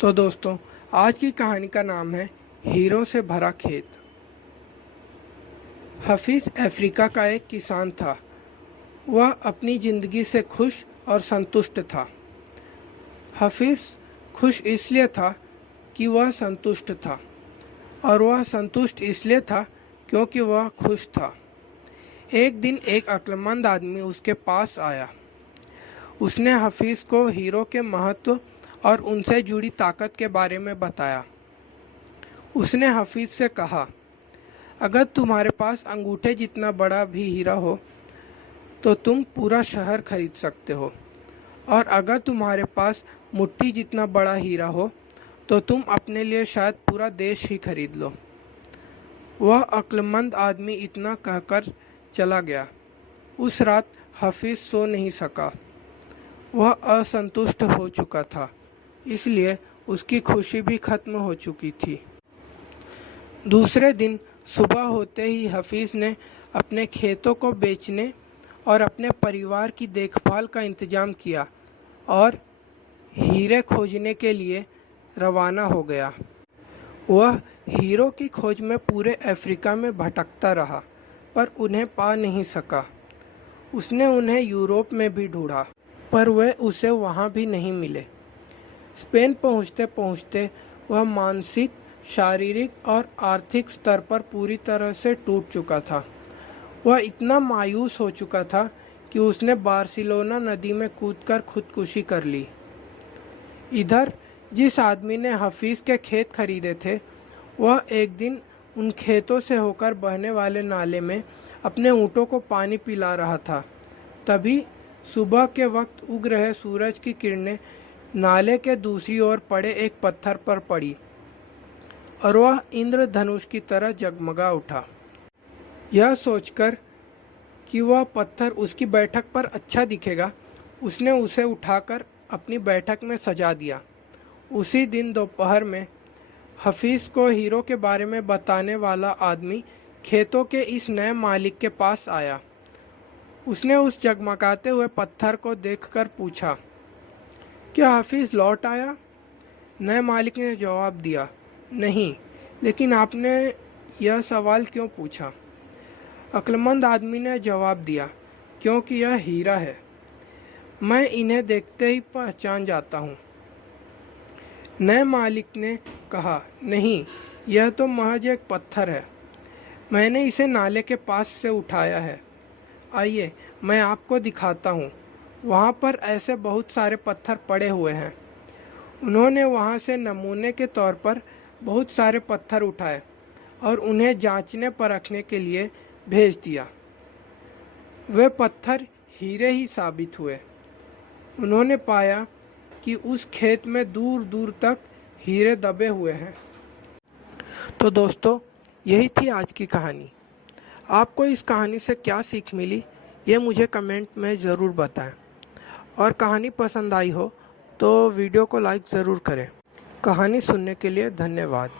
तो दोस्तों, आज की कहानी का नाम है हीरों से भरा खेत। हफीज अफ्रीका का एक किसान था। वह अपनी जिंदगी से खुश और संतुष्ट था। हफीज खुश इसलिए था कि वह संतुष्ट था, और वह संतुष्ट इसलिए था क्योंकि वह खुश था। एक दिन एक अक्लमंद आदमी उसके पास आया। उसने हफीज को हीरो के महत्व और उनसे जुड़ी ताकत के बारे में बताया। उसने हफीज से कहा, अगर तुम्हारे पास अंगूठे जितना बड़ा भी हीरा हो तो तुम पूरा शहर खरीद सकते हो, और अगर तुम्हारे पास मुट्ठी जितना बड़ा हीरा हो तो तुम अपने लिए शायद पूरा देश ही खरीद लो। वह अक्लमंद आदमी इतना कहकर चला गया। उस रात हफीज सो नहीं सका। वह असंतुष्ट हो चुका था, इसलिए उसकी खुशी भी खत्म हो चुकी थी। दूसरे दिन सुबह होते ही हफीज ने अपने खेतों को बेचने और अपने परिवार की देखभाल का इंतजाम किया और हीरे खोजने के लिए रवाना हो गया। वह हीरो की खोज में पूरे अफ्रीका में भटकता रहा, पर उन्हें पा नहीं सका। उसने उन्हें यूरोप में भी ढूंढा, पर वे उसे वहाँ भी नहीं मिले। स्पेन पहुँचते पहुँचते वह मानसिक, शारीरिक और आर्थिक स्तर पर पूरी तरह से टूट चुका था। वह इतना मायूस हो चुका था कि उसने बार्सिलोना नदी में कूदकर खुदकुशी कर ली। इधर जिस आदमी ने हफीज के खेत खरीदे थे, वह एक दिन उन खेतों से होकर बहने वाले नाले में अपने ऊँटों को पानी पिला रहा था। तभी सुबह के वक्त उग रहे सूरज की किरणें नाले के दूसरी ओर पड़े एक पत्थर पर पड़ी, और वह इंद्रधनुष की तरह जगमगा उठा। यह सोचकर कि वह पत्थर उसकी बैठक पर अच्छा दिखेगा, उसने उसे उठाकर अपनी बैठक में सजा दिया। उसी दिन दोपहर में हफीज को हीरो के बारे में बताने वाला आदमी खेतों के इस नए मालिक के पास आया। उसने उस जगमगाते हुए पत्थर को देखकर पूछा, क्या हफीज लौट आया? नए मालिक ने जवाब दिया, नहीं, लेकिन आपने यह सवाल क्यों पूछा? अक्लमंद आदमी ने जवाब दिया, क्योंकि यह हीरा है। मैं इन्हें देखते ही पहचान जाता हूँ। नए मालिक ने कहा, नहीं, यह तो महज एक पत्थर है। मैंने इसे नाले के पास से उठाया है। आइए, मैं आपको दिखाता हूँ। वहाँ पर ऐसे बहुत सारे पत्थर पड़े हुए हैं। उन्होंने वहाँ से नमूने के तौर पर बहुत सारे पत्थर उठाए और उन्हें जांचने परखने के लिए भेज दिया। वे पत्थर हीरे ही साबित हुए। उन्होंने पाया कि उस खेत में दूर दूर तक हीरे दबे हुए हैं। तो दोस्तों, यही थी आज की कहानी। आपको इस कहानी से क्या सीख मिली, ये मुझे कमेंट में ज़रूर बताएं। और कहानी पसंद आई हो तो वीडियो को लाइक ज़रूर करें। कहानी सुनने के लिए धन्यवाद।